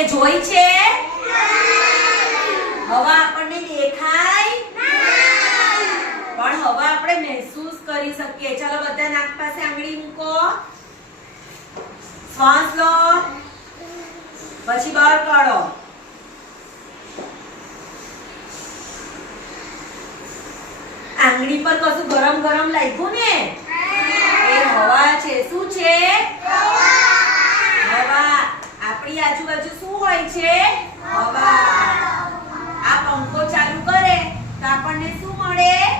કોઈએ જોઈ છે? હવા આપણને દેખાય પણ હવા આપણે મહેસૂસ કરી શકીએ. ચાલો બધા નાક પાસે આંગળી મૂકો, શ્વાસ લો, પછી બહાર કાઢો. આંગળી પર કશું ગરમ ગરમ લાગ્યું ને? એ હવા છે. શું છે? હવા. આપણી આજુબાજુ શું હોય છે? હવા. આ પંખો ચાલુ કરે તો આપણને શું મળે?